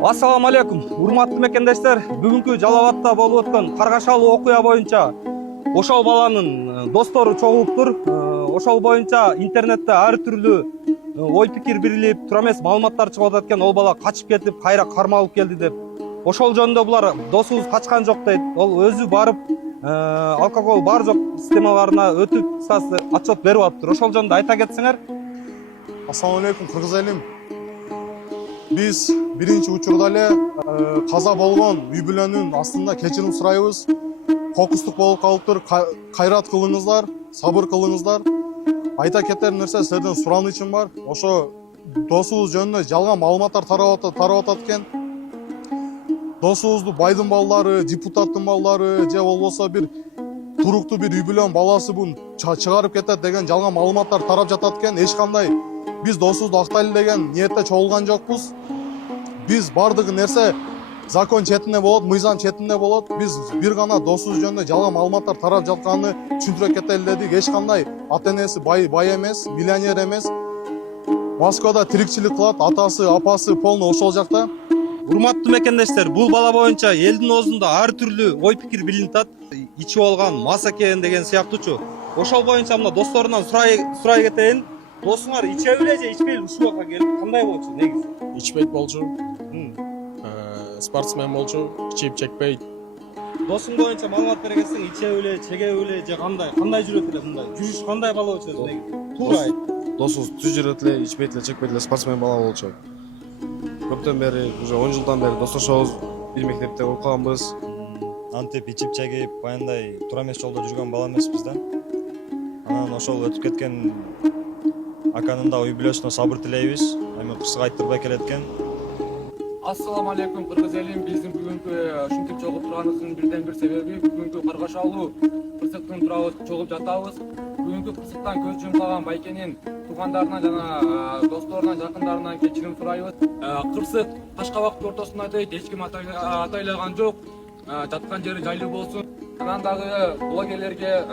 Ассаламу алейкум, урматтуу мекендештер. Бүгүнкү Жалал Абадта болуп өткөн каргашалуу окуя боюнча ошол баланын достору чогулуптур. Ошол боюнча интернетте ар түрдүү ой пикир бирилип, туура эмес маалыматтар чыгып атат экен. Ол бала качып кетип, кайра кармалып келди деп. Ошол жөнүндө булар досубуз качкан жок дейт. Ол өзү барып алкоголь бар жок системаларына өтүп отчет берип атыптыр. Ошол жөнүндө айта кетсеңер. Ассаламу алейкум, кыргыз элим. Биз биринчи учурда эле каза болгон үй бүлөнүн астында кечирим сурайбыз. Кокустук болуп калыптыр. Кайрат кылыңыздар, сабыр кылыңыздар. Айта кетер нерсе сиздерден суранычым бар. Ошо досубуз жөнүндө жалган маалыматтар тарап атат экен. Досубузду байдын балдары, депутаттын балдары же болбосо бир туруктуу бир үй бүлөнүн баласы бун чыгарып кетет деген жалган маалыматтар тарап жатат экен. Эч кандай биз досубузду актайлы деген ниетте чогулган жокпуз. Биз бардыгы нерсе закон четинде болот, мыйзам четинде болот. Биз бир гана досубуз жөнүндө жалган маалыматтар тарап жатканын түшүндүрө кетели дедик. Эч кандай ата энеси бай эмес, миллионер эмес. Москвада тирикчилик кылат, атасы, апасы полный ошол жакта. Урматтуу мекендештер, бул бала боюнча элдин оозунда ар түрдүү ой пикир билинип атат. Ичип алган мас экен деген сыяктуучу. Ошол боюнча мына досторунан сурай кетейин. Досуңар ичеби же ичпейби ушул жака келип кандай болчу негизи? Ичпейт болчу. Спортсмен болчу, ичип чекпейт. Досуң боюнча маалымат бере кетсең, ичеби чегеби же кандай жүрөт эле мындай? Жүрүш кандай бала болчу негизи? Туура айт. Досубуз түз жүрөт эле, ичпейт эле, чекпейт эле, спортсмен бала болчу. Көптөн бери, уже 10 жылдан бери достошобуз, бир мектепте окуп калганбыз. Антип ичип чегип, аяндай туура эмес жолдо жүргөн бала эмеспиз да. Анан ошол өтүп кеткен аканын да үй бүлөсүнө сабыр тилейбиз. Эми кырсык айттырбай келет экен. Ассаламу алейкум, кыргыз элим. Биздин бүгүнкү ушинтип чогуп турганыбыздын бирден бир себеби бүгүнкү каргашалуу кырсыктын туурабы чогуп жатабыз. Бүгүнкү кырсыктан көз жумуп калган байкенин туугандарынан жана досторунан, жакындарынан кечирим сурайбыз. Кырсык Ташкабактын ортосунда дейт, эч ким атайлаган жок. Жаткан жери жайлуу болсун. Анан дагы блогерлерге,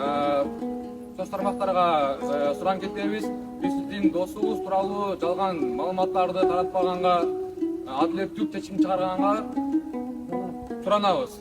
соц тармактарга суран кетебиз. Биз сиздин досубуз тууралуу жалган маалыматтарды таратпаганга, адилеттүү чечим чыгарганга суранабыз.